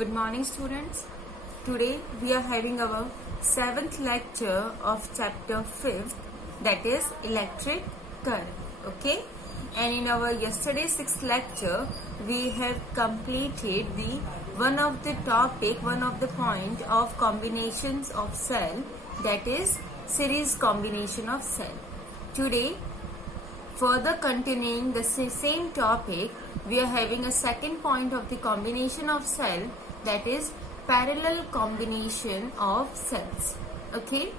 Good morning, students. Today we are having our 7th lecture of chapter 5th, that is electric current. Okay, and in our yesterday's 6th lecture we have completed one of the point of combinations of cell, that is series combination of cell. Today, further continuing the same topic, we are having a second point of the combination of cell, that is parallel combination of cells. Okay,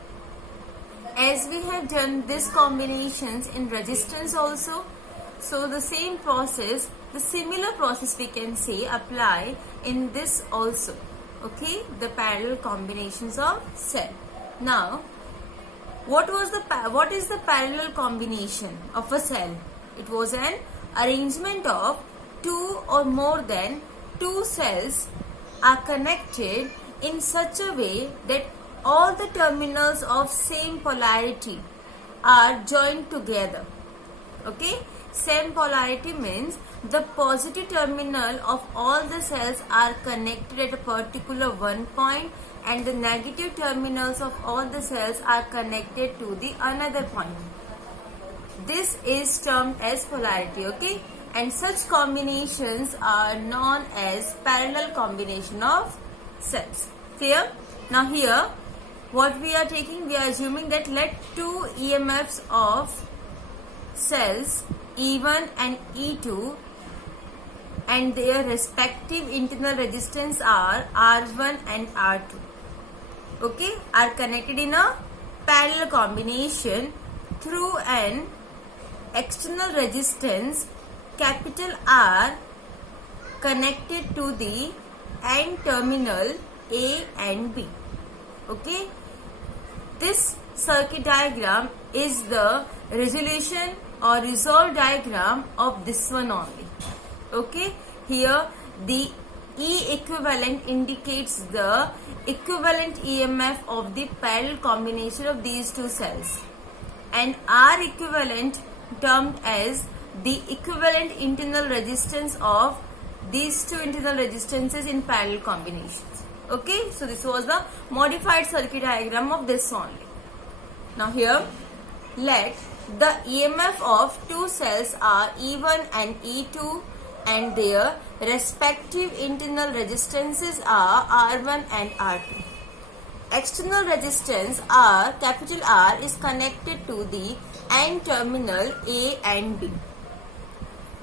as we have done these combinations in resistance also, so the same process, the similar process we can say apply in this also. Okay, the parallel combinations of cell. Now, what is the parallel combination of a cell? It was an arrangement of two or more than two cells are connected in such a way that all the terminals of same polarity are joined together. Okay, same polarity means the positive terminal of all the cells are connected at a particular one point, and the negative terminals of all the cells are connected to the another point. This is termed as polarity. Okay, and such combinations are known as parallel combination of cells. Clear? Now here, what we are taking, we are assuming that let two EMFs of cells E1 and E2 and their respective internal resistance are R1 and R2. Okay, are connected in a parallel combination through an external resistance capital R connected to the end terminal A and B. Okay, this circuit diagram is the resolution or resolve diagram of this one only. Okay, here the E equivalent indicates the equivalent EMF of the parallel combination of these two cells, and R equivalent termed as the equivalent internal resistance of these two internal resistances in parallel combinations. Okay, so this was the modified circuit diagram of this only. Now here, let the EMF of two cells are E1 and E2 and their respective internal resistances are R1 and R2. External resistance R, capital R, is connected to the end terminal A and B.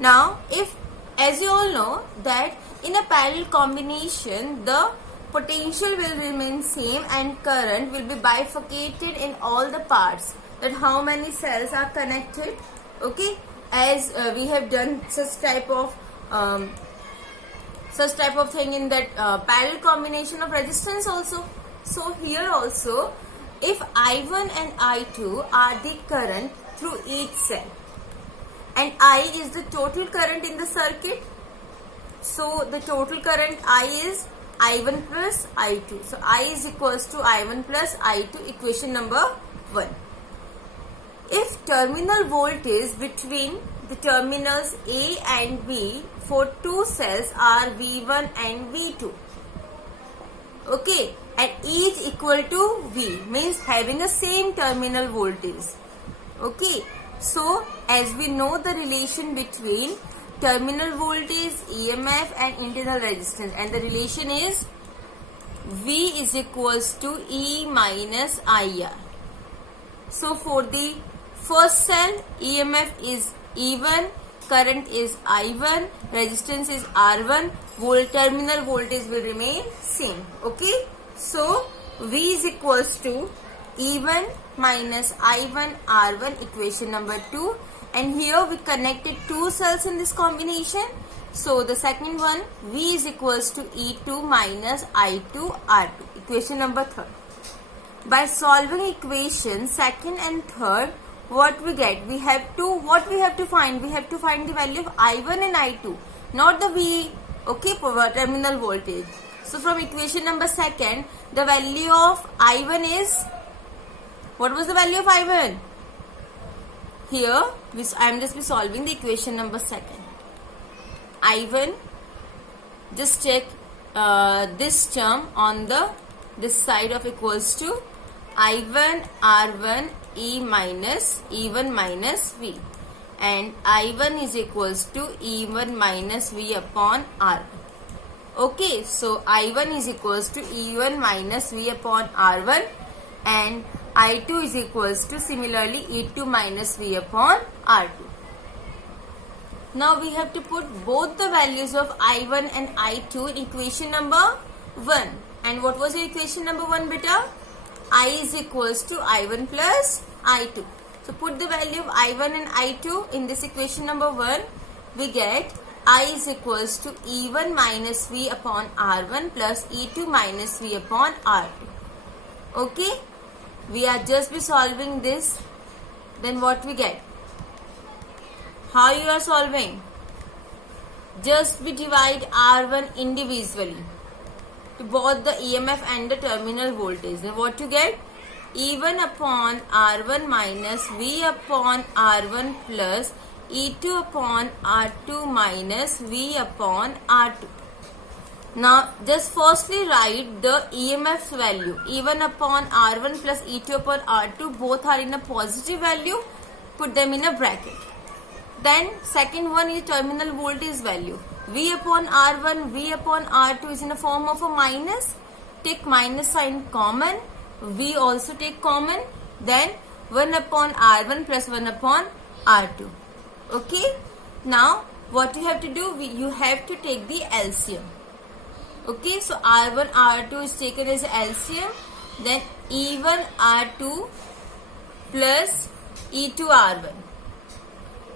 Now, if, as you all know, that in a parallel combination the potential will remain same and current will be bifurcated in all the parts, that how many cells are connected. Okay, as we have done such type of thing in that parallel combination of resistance also. So here also, if I1 and I2 are the current through each cell, and I is the total current in the circuit, so the total current I is I1 plus I2. So I is equals to I1 plus I2, equation number 1. If terminal voltage between the terminals A and B for two cells are V1 and V2, okay, and each equal to V, means having a same terminal voltage. Okay, so as we know the relation between terminal voltage, EMF and internal resistance, and the relation is V is equals to E minus IR. So for the first cell, EMF is E1, current is I1, resistance is R1, terminal voltage will remain same. Okay, so V is equals to E1 minus I1 R1, equation number 2. And here we connected two cells in this combination. So the second one, V is equals to E2 minus I2 R2, equation number 3. By solving equation second and third, what we get? We have to, what we have to find? We have to find the value of I1 and I2, not the V, okay, terminal voltage. So from equation number second, the value of I1 is, what was the value of I1? Here, I am just solving the equation number second. I1, just check this term on this side of equals to I1 R1 E1 minus V, and I1 is equals to E1 minus V upon R1. Okay, so I1 is equals to E1 minus V upon R1, and I2 is equals to similarly E2 minus V upon R2. Now we have to put both the values of I1 and I2 in equation number 1. And what was the equation number 1, beta? I is equals to I1 plus I2. So put the value of I1 and I2 in this equation number 1. We get I is equals to E1 minus V upon R1 plus E2 minus V upon R2. Okay? We are just be solving this. Then what we get? How you are solving? Just we divide R1 individually to both the EMF and the terminal voltage. Then what you get? E1 upon R1 minus V upon R1 plus E2 upon R2 minus V upon R2. Now just firstly write the EMF value. E1 upon R1 plus E2 upon R2 both are in a positive value. Put them in a bracket. Then second one is terminal voltage value. V upon R1, V upon R2 is in a form of a minus. Take minus sign common. V also take common. Then 1 upon R1 plus 1 upon R2. Okay. Now what you have to do? You have to take the LCM. Okay. So R1, R2 is taken as LCM. Then E1 R2 plus E2 R1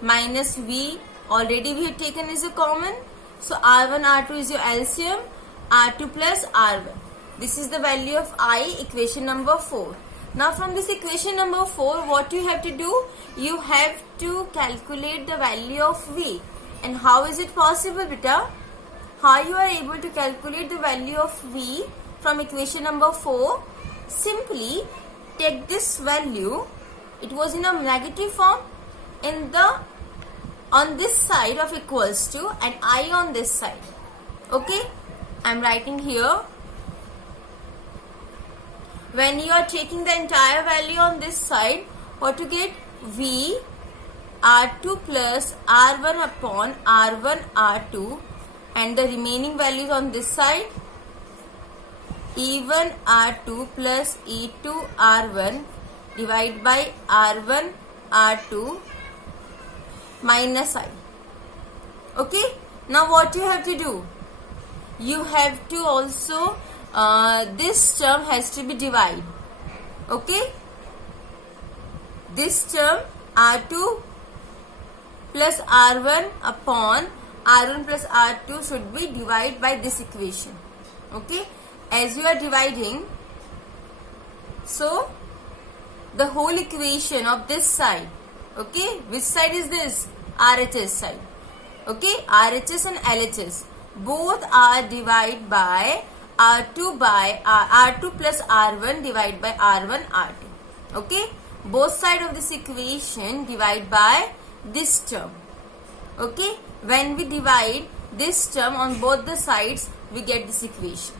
minus V already we have taken as a common. So R1, R2 is your LCM, R2 plus R1. This is the value of I, equation number 4. Now from this equation number 4, what you have to do? You have to calculate the value of V. And how is it possible, beta? How you are able to calculate the value of V from equation number 4? Simply take this value. It was in a negative form on this side of equals to and I on this side. Okay, I am writing here. When you are taking the entire value on this side, what to get? V R2 plus R1 upon R1 R2, and the remaining values on this side E1 R2 plus E2 R1 divided by R1 R2 minus I. Okay, now what you have to do? You have to also this term has to be divided. Okay, this term R2 plus R1 upon R1 plus R2 should be divided by this equation. Okay, as you are dividing, so the whole equation of this side. Okay, which side is this? RHS side. Okay, RHS and LHS both are divided by R2 plus R1 divided by R1 R2. Okay, both sides of this equation divide by this term. Okay, when we divide this term on both the sides, we get this equation.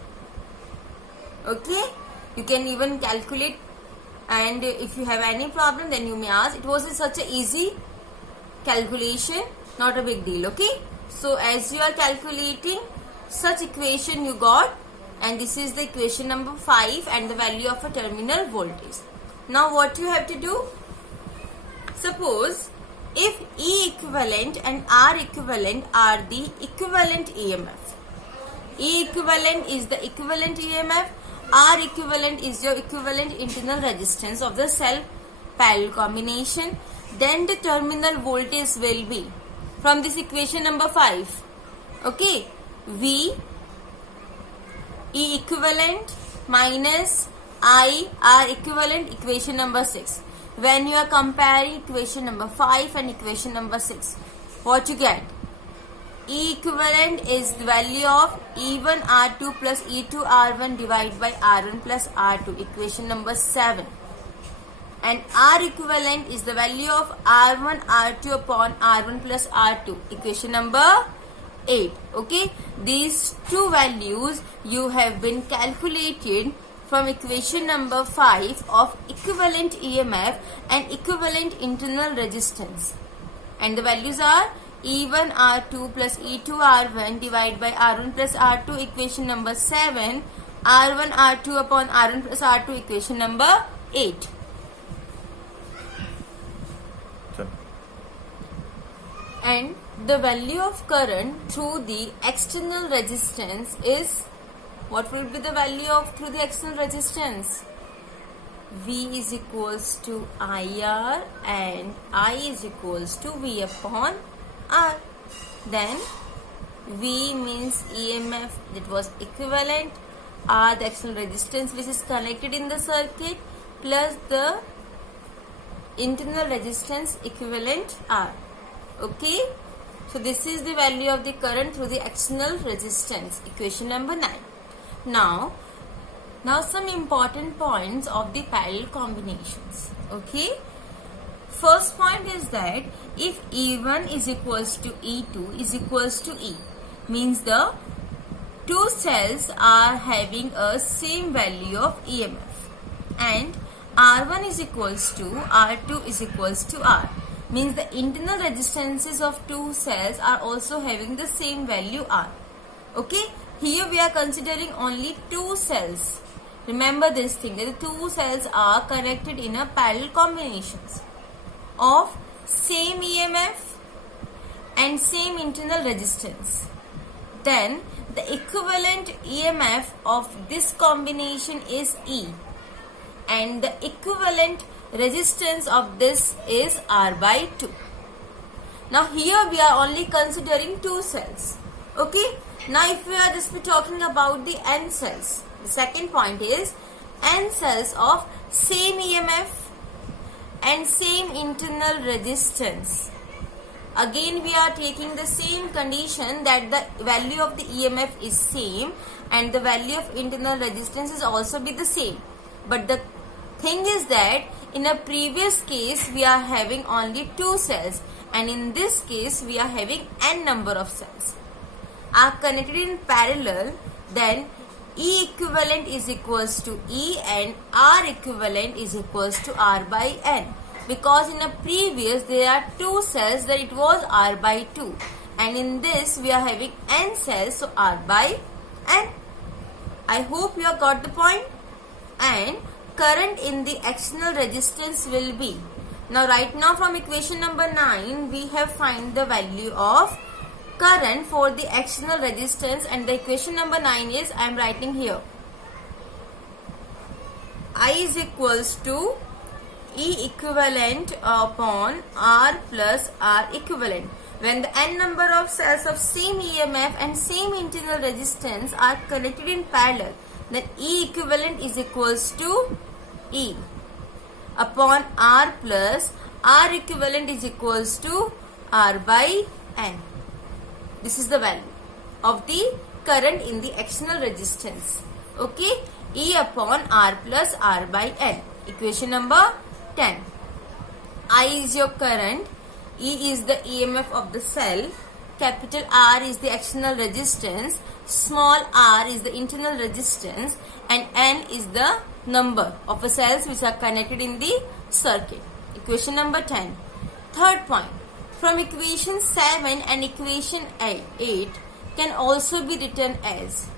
Okay, you can even calculate, and if you have any problem then you may ask. It was such an easy calculation, not a big deal. Okay, so as you are calculating such equation you got, and this is the equation number 5 and the value of a terminal voltage. Now what you have to do? Suppose if E equivalent and R equivalent are the equivalent EMF. E equivalent is the equivalent EMF. R equivalent is your equivalent internal resistance of the cell parallel combination. Then the terminal voltage will be from this equation number 5. Okay, V E equivalent minus I R equivalent, equation number 6. When you are comparing equation number 5 and equation number 6, what you get? E equivalent is the value of E1 R2 plus E2 R1 divided by R1 plus R2, equation number 7. And R equivalent is the value of R1 R2 upon R1 plus R2, equation number 8. Okay, these two values you have been calculated from equation number 5 of equivalent EMF and equivalent internal resistance. And the values are E1 R2 plus E2 R1 divided by R1 plus R2 equation number 7, R1 R2 upon R1 plus R2 equation number 8. And the value of current through the external resistance is, what will be the value of through the external resistance? V is equals to IR and I is equals to V upon R. Then V means EMF that was equivalent, R the external resistance which is connected in the circuit, plus the internal resistance equivalent R. Okay, so this is the value of the current through the external resistance, equation number 9. Now some important points of the parallel combinations. Okay, first point is that if E1 is equals to E2 is equals to E, means the two cells are having a same value of EMF, and R1 is equals to R2 is equals to R, means the internal resistances of two cells are also having the same value R. Okay, here we are considering only two cells. Remember this thing, that the two cells are connected in a parallel combinations of same EMF and same internal resistance. Then the equivalent EMF of this combination is E, and the equivalent resistance of this is R by 2. Now here we are only considering two cells. Okay, now if we are just be talking about the N cells, the second point is N cells of same EMF and same internal resistance. Again we are taking the same condition that the value of the EMF is same and the value of internal resistance is also be the same. But the thing is that in a previous case we are having only two cells, and in this case we are having N number of cells are connected in parallel. Then E equivalent is equals to E and R equivalent is equals to R by N, because in a previous there are two cells, that it was R by 2, and in this we are having N cells, so R by N. I hope you have got the point. And current in the external resistance will be, now right now from equation number 9 we have find the value of current for the external resistance, and the equation number 9 is, I am writing here, I is equals to E equivalent upon R plus R equivalent. When the N number of cells of same EMF and same internal resistance are connected in parallel, then E equivalent is equals to E upon R plus R equivalent is equals to R by N. This is the value of the current in the external resistance. Okay, E upon R plus R by N. Equation number 10. I is your current, E is the EMF of the cell, capital R is the external resistance, small r is the internal resistance, and N is the number of the cells which are connected in the circuit. Equation number 10. Third point, from equation 7 and equation 8 can also be written as,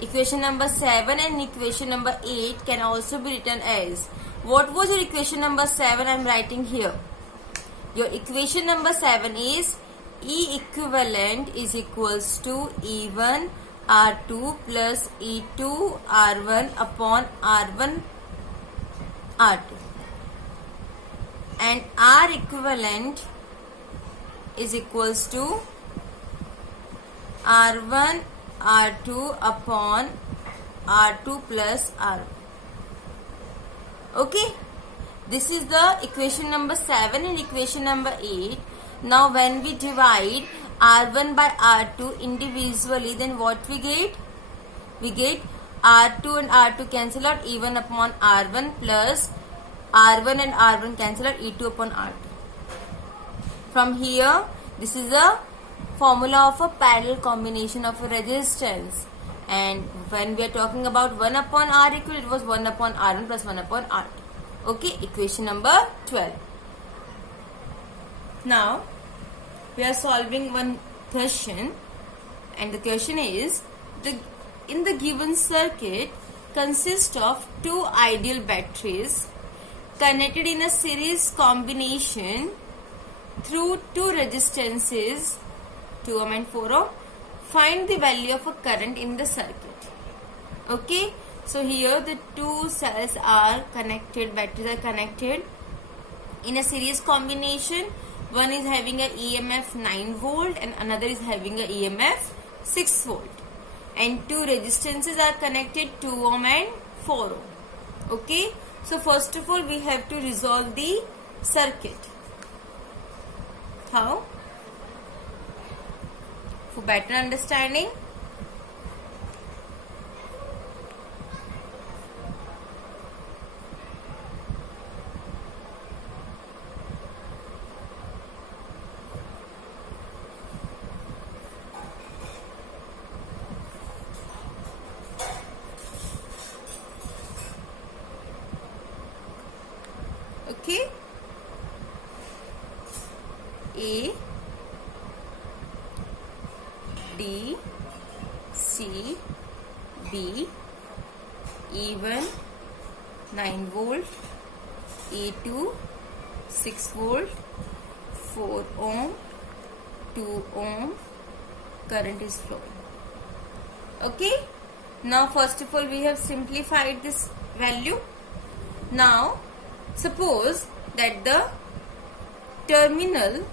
equation number 7 and equation number 8 can also be written as, what was your equation number 7? I am writing here. Your equation number 7 is E equivalent is equals to E1 R2 plus E2 R1 upon R1 R2, and R equivalent is equals to R1 R2 upon R2 plus R1. Okay, this is the equation number 7 and equation number 8. Now when we divide R1 by R2 individually, then what we get? We get R2 and R2 cancel out, E1 upon R1 plus R1 and R1 cancel out, E2 upon R2. From here, this is the formula of a parallel combination of a resistance. And when we are talking about 1 upon R equal, it was 1 upon R1 plus 1 upon R2. Okay, equation number 12. Now, we are solving one question, and the question is, in the given circuit consists of two ideal batteries connected in a series combination through two resistances 2 ohm and 4 ohm. Find the value of a current in the circuit. Okay, so here the two cells are connected, batteries are connected in a series combination. One is having a EMF 9 volt and another is having a EMF 6 volt. And two resistances are connected 2 ohm and 4 ohm. Okay, so first of all we have to resolve the circuit. How? For better understanding, okay, A, D, C, B, E1 9 volt, E2 6 volt, 4 ohm, 2 ohm, current is flowing. Okay, now first of all we have simplified this value. Now suppose that the terminal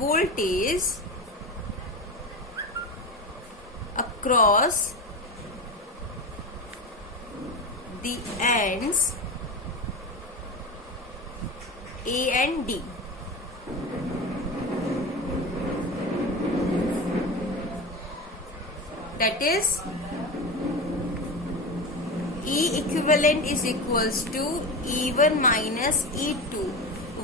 voltage across the ends A and D that is E equivalent is equals to E1 minus E2.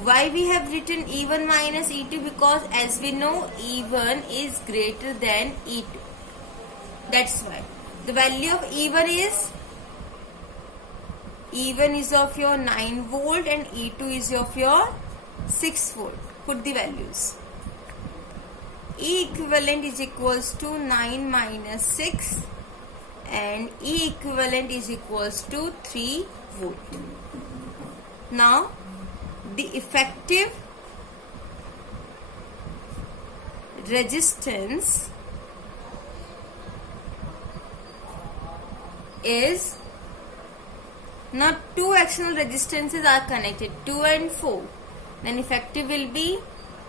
Why we have written E1 minus E2? Because as we know E1 is greater than E2. That's why. The value of E1 is of your 9 volt and E2 is of your 6 volt. Put the values. E equivalent is equals to 9 minus 6 and E equivalent is equals to 3 volt. Now the effective resistance is, now two external resistances are connected 2 and 4, then effective will be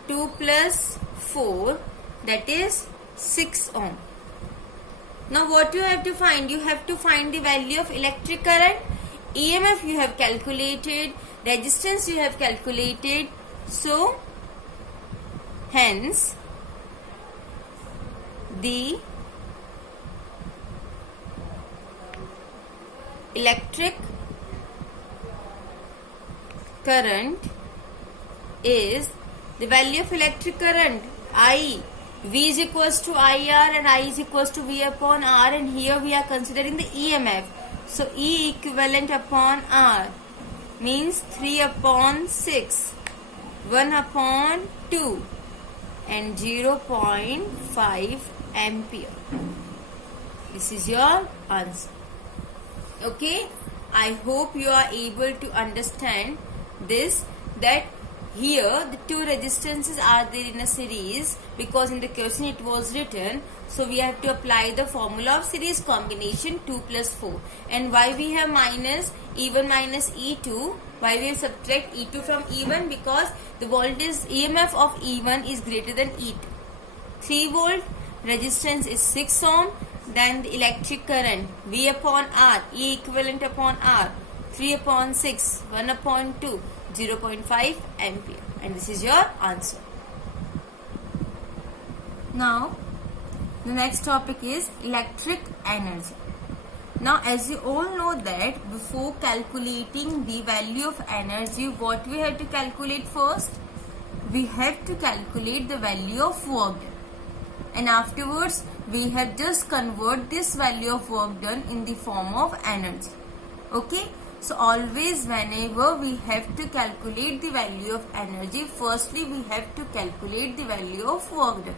2 plus 4, that is 6 ohm. Now what you have to find? You have to find the value of electric current. EMF you have calculated, resistance you have calculated, so hence the electric current is, the value of electric current I, V is equals to IR and I is equals to V upon R, and here we are considering the EMF. So E equivalent upon R means 3 upon 6, 1 upon 2 and 0.5 ampere. This is your answer. Okay, I hope you are able to understand this, that here the two resistances are there in a series, because in the question it was written, so we have to apply the formula of series combination 2 plus 4. And why we have minus E1 minus E2, why we subtract E2 from E1? Because the voltage EMF of E1 is greater than E2. 3 volt, resistance is 6 ohm, then the electric current V upon R, E equivalent upon R, 3 upon 6, 1 upon 2, 0.5 ampere, and this is your answer. Now the next topic is electric energy. Now as you all know that before calculating the value of energy, what we have to calculate first? we have to calculate the value of work done. And afterwards, we have just convert this value of work done in the form of energy. Okay. So always whenever we have to calculate the value of energy, firstly we have to calculate the value of work done.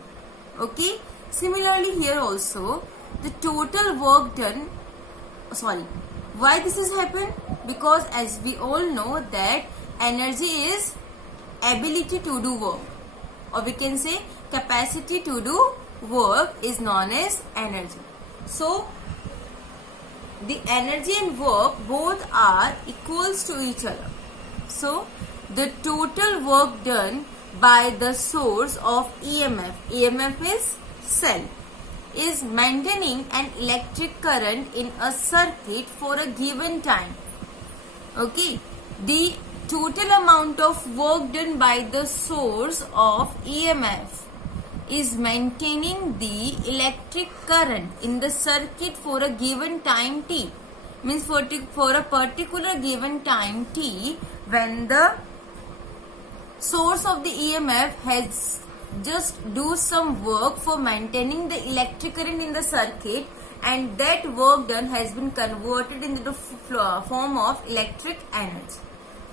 Okay. Similarly here also, the total work done, why this has happened? Because as we all know that energy is ability to do work, or we can say capacity to do work is known as energy. So the energy and work both are equals to each other. So the total work done by the source of EMF is cell, is maintaining an electric current in a circuit for a given time. Okay, the total amount of work done by the source of EMF is maintaining the electric current in the circuit for a given time t. Means for a particular given time t, when the source of the EMF has just do some work for maintaining the electric current in the circuit, and that work done has been converted into the form of electric energy.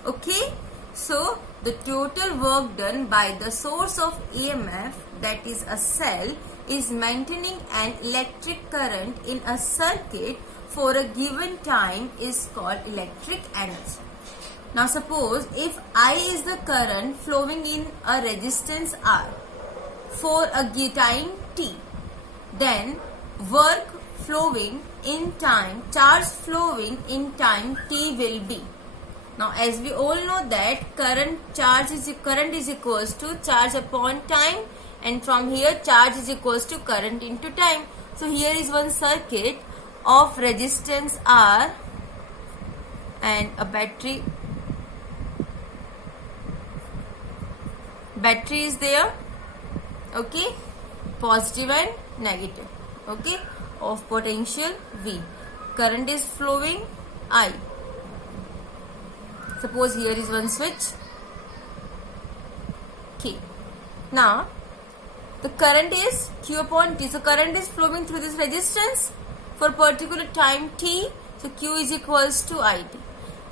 Okay, so the total work done by the source of EMF, that is a cell, is maintaining an electric current in a circuit for a given time is called electric energy. Now suppose if I is the current flowing in a resistance R for a time t, then work flowing in time, charge flowing in time t will be. Now as we all know that current is equals to charge upon time, and from here charge is equals to current into time. So here is one circuit of resistance R and a battery is there. Okay, positive and negative. Okay, of potential V. Current is flowing I. Suppose here is one switch K. Now the current is Q upon T. So current is flowing through this resistance for particular time T. So Q is equals to IT.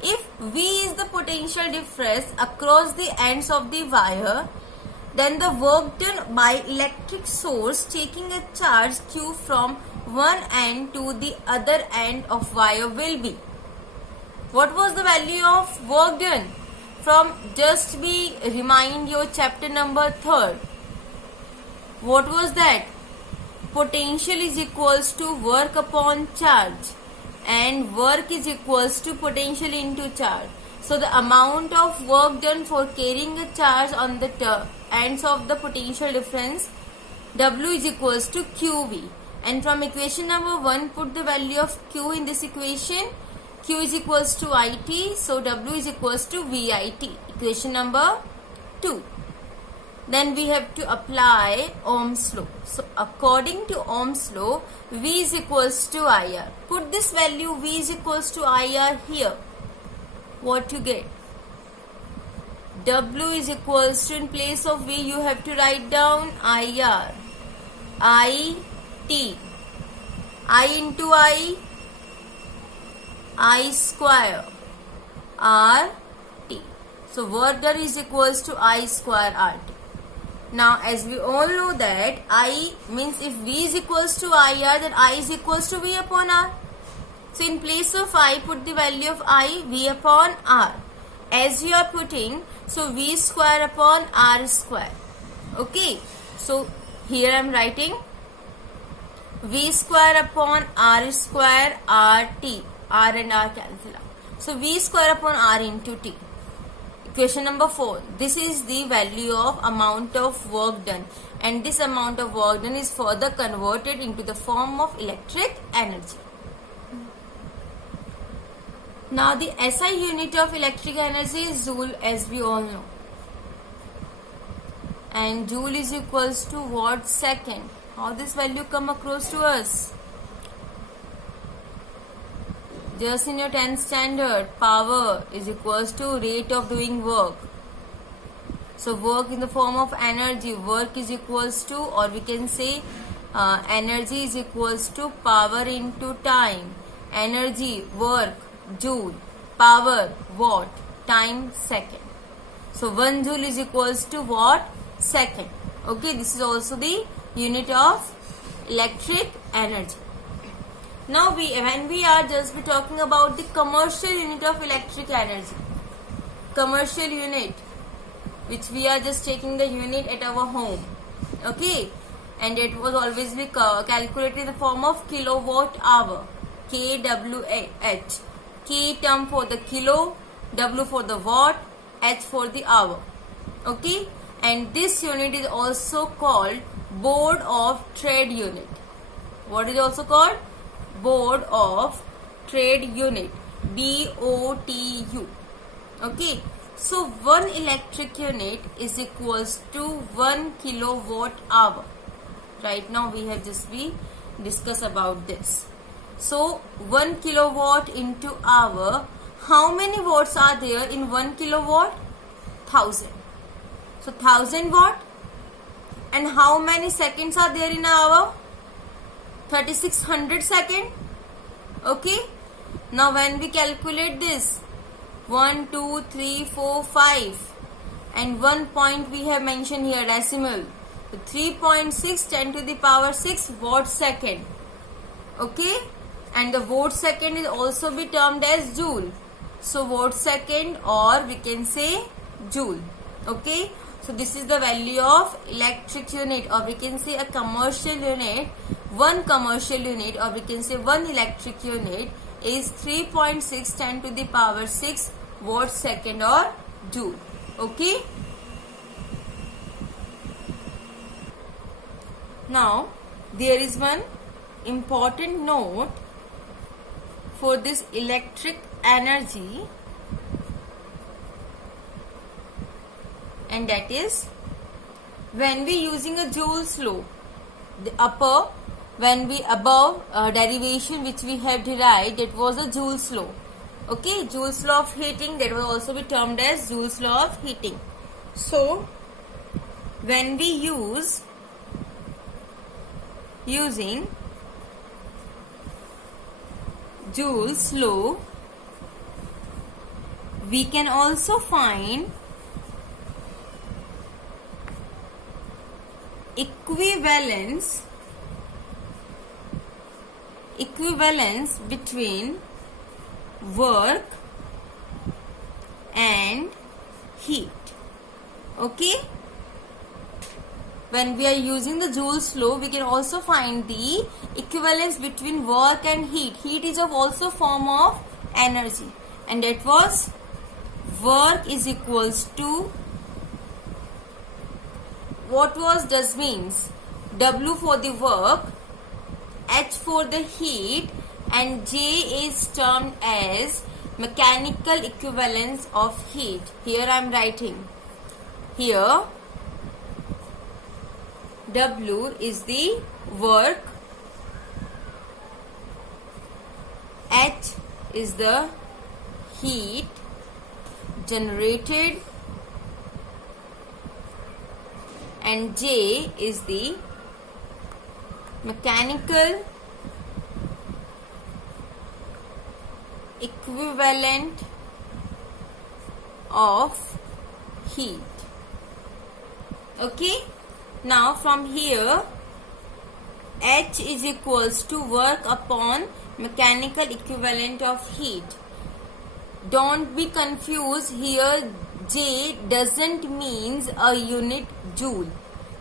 If V is the potential difference across the ends of the wire, then the work done by electric source taking a charge Q from one end to the other end of wire will be. What was the value of work done? From just we remind your chapter number 3rd. What was that? Potential is equals to work upon charge, and work is equals to potential into charge. So the amount of work done for carrying a charge on the ends of the potential difference, W is equals to QV. And from equation number 1, put the value of Q in this equation. Q is equals to IT, so W is equals to VIT. Equation number 2. Then we have to apply Ohm's law. So according to Ohm's law, V is equals to IR. Put this value V is equals to IR here. What you get? W is equals to, in place of V you have to write down IR. IT. I into I square RT. So work done is equals to I square RT. Now as we all know that I means if V is equals to IR, then I is equals to V upon R. So in place of I, put the value of I, V upon R. As you are putting, so V square upon R square. Okay. So here I am writing V square upon R square RT. R and R cancel out. So V square upon R into T. Question number 4. This is the value of amount of work done, and this amount of work done is further converted into the form of electric energy. Now the SI unit of electric energy is Joule, as we all know, and Joule is equals to watt second. How this value come across to us? Just in your 10th standard, power is equals to rate of doing work. So work in the form of energy, work is equals to, or we can say energy is equals to power into time. Energy, work, joule, power, watt, time, second. So 1 joule is equals to watt, second. Okay, this is also the unit of electric energy. Now when we are just be talking about the commercial unit of electric energy, commercial unit, which we are just taking the unit at our home, okay, and it was always be calculated in the form of kilowatt hour, kWh, K term for the kilo, W for the watt, H for the hour, okay, and this unit is also called Board of Trade Unit. What is also called? Board of Trade Unit, BOTU. Okay, so 1 electric unit is equals to 1 kilowatt hour. Right now we have just discuss about this. So 1 kilowatt into hour, how many watts are there in 1 kilowatt? 1000. So 1000 watt. And how many seconds are there in an hour? 3600 seconds. Okay. Now when we calculate this, 1, 2, 3, 4, 5, and 1 point we have mentioned here, decimal. So 3.6 10 to the power 6 watt second. Okay. And the watt second is also be termed as joule. So watt second, or we can say joule. Okay. So this is the value of electric unit, or we can say a commercial unit. 1 commercial unit, or we can say 1 electric unit is 3.6 10 to the power 6 watt second or joule. Okay. Now there is one important note for this electric energy, and that is when we using a Joule's law, the upper, when we above derivation which we have derived, it was a Joule's law. Okay, Joule's law of heating, that will also be termed as Joule's law of heating. So when we using Joule's law, we can also find equivalence between work and heat. Okay, when we are using the Joule's law, we can also find the equivalence between work and heat. Heat is also form of energy, and that was work is equals to, what was does means W for the work, H for the heat, and J is termed as mechanical equivalence of heat. Here I am writing, here W is the work, H is the heat generated, and J is the mechanical equivalent of heat. Okay, now from here H is equals to work upon mechanical equivalent of heat. Don't be confused here, J doesn't means a unit joule.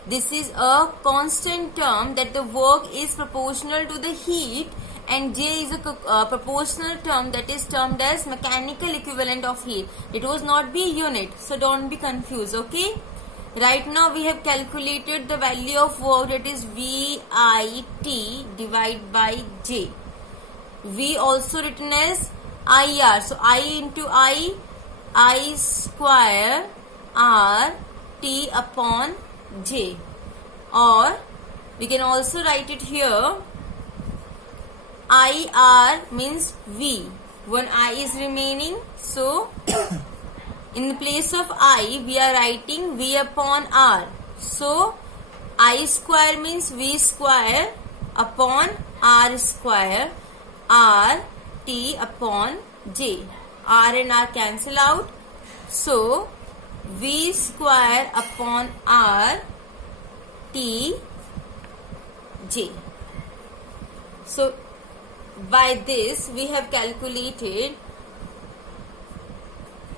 This is a constant term that the work is proportional to the heat, and J is a proportional term that is termed as mechanical equivalent of heat. It was not be unit, so don't be confused. Okay, right now we have calculated the value of work, that is VIT divided by J. V also written as IR, so I into I square R T upon J, or we can also write it here, IR means V, one I is remaining, so In place of I, we are writing V upon R. So, I square means V square upon R square, R T upon J. R and R cancel out. So, V square upon R T J. So, by this we have calculated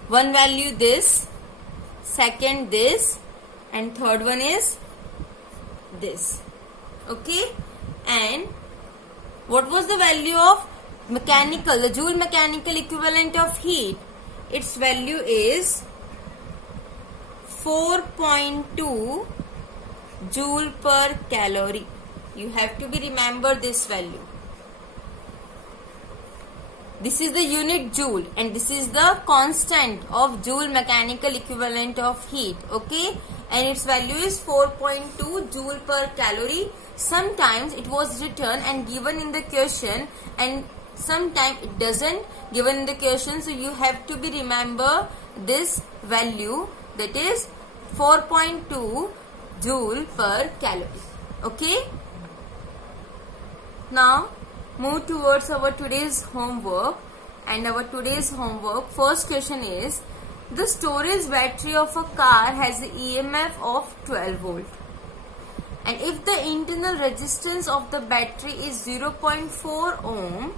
one value this, second this, and third one is this. Okay? And what was the value of mechanical, the Joule mechanical equivalent of heat? Its value is 4.2 Joule per calorie. You have to remember this value. This is the unit Joule and this is the constant of Joule mechanical equivalent of heat. Okay, and its value is 4.2 Joule per calorie. Sometimes it was written and given in the question, and sometimes it doesn't given in the question. So you have to remember this value, that is 4.2 Joule per calorie. Okay. Now move towards our today's homework. And our today's homework, first question is, the storage battery of a car has an EMF of 12 volt. And if the internal resistance of the battery is 0.4 ohm,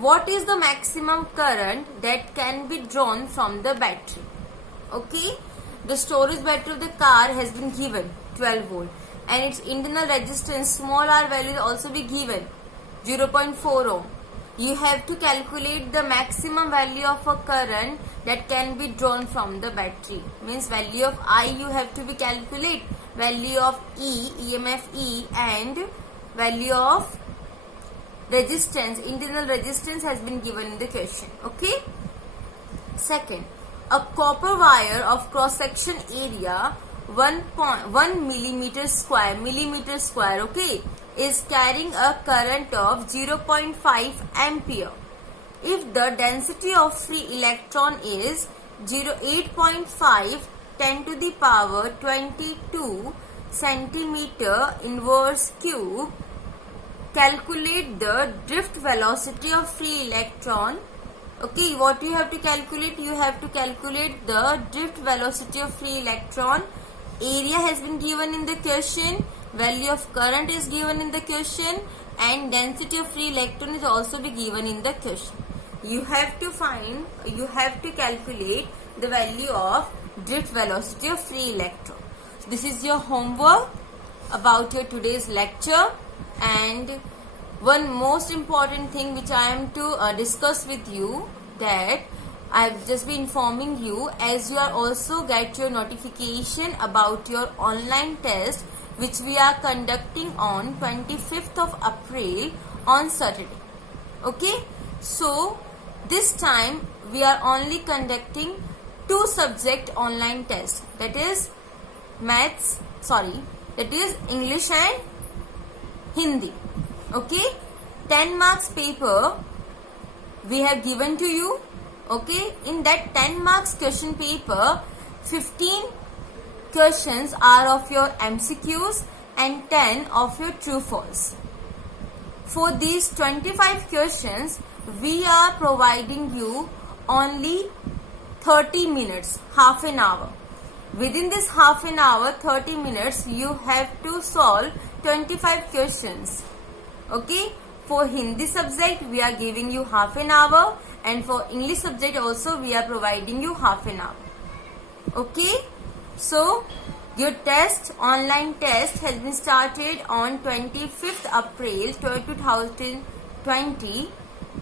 what is the maximum current that can be drawn from the battery? Okay, the storage battery of the car has been given 12 volt and its internal resistance small r value will also be given 0.4 ohm. You have to calculate the maximum value of a current that can be drawn from the battery. Means value of I you have to be calculate, value of E, EMF E, and value of resistance, internal resistance has been given in the question. Okay. Second, a copper wire of cross section area 1 millimeter square, okay, is carrying a current of 0.5 ampere. If the density of free electron is 8.5 10 to the power 22 centimeter inverse cube, calculate the drift velocity of free electron. Okay, what you have to calculate? You have to calculate the drift velocity of free electron. Area has been given in the question, value of current is given in the question, and density of free electron is also be given in the question. You have to calculate the value of drift velocity of free electron. This is your homework about your today's lecture. And one most important thing which I am to discuss with you, that I have just been informing you, as you are also get your notification about your online test which we are conducting on 25th of April on Saturday. Okay, so this time we are only conducting 2 subject online tests, that is English and Hindi. Okay, 10 marks paper we have given to you. Okay, in that 10 marks question paper, 15 questions are of your MCQs and 10 of your true false. For these 25 questions, we are providing you only 30 minutes, half an hour. Within this half an hour, 30 minutes, you have to solve 25 questions. Okay, for Hindi subject, we are giving you half an hour, and for English subject also, we are providing you half an hour. Okay, so your test, online test has been started on 25th April 2020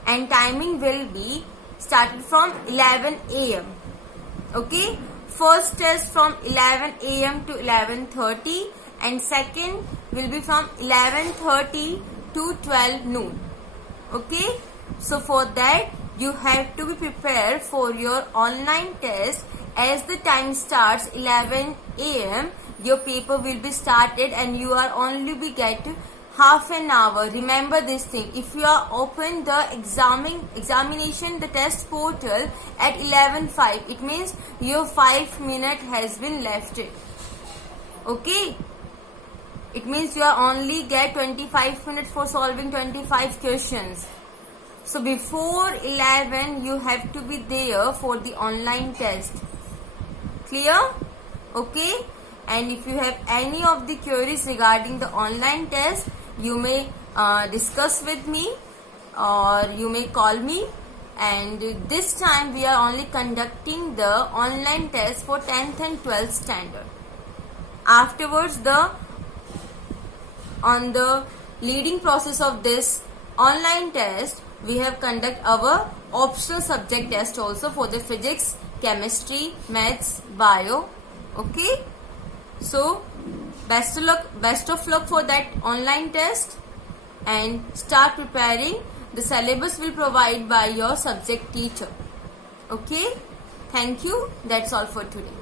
and timing will be started from 11 AM. Okay, first test from 11 AM to 11:30 and second will be from 11:30 to 12 noon. Okay, so for that you have to be prepared for your online test. As the time starts 11 AM, your paper will be started and you are only be get half an hour. Remember this thing. If you are open the examination, the test portal at 11:05, it means your 5 minutes has been left. Okay. It means you are only get 25 minutes for solving 25 questions. So before 11 you have to be there for the online test. Clear? Okay. And if you have any of the queries regarding the online test, you may discuss with me or you may call me. And this time we are only conducting the online test for 10th and 12th standard. Afterwards, on the leading process of this online test, we have conduct our optional subject test also for the physics, chemistry, maths, bio. Okay. So best of luck for that online test, and start preparing. The syllabus will provide by your subject teacher. Okay. Thank you. That's all for today.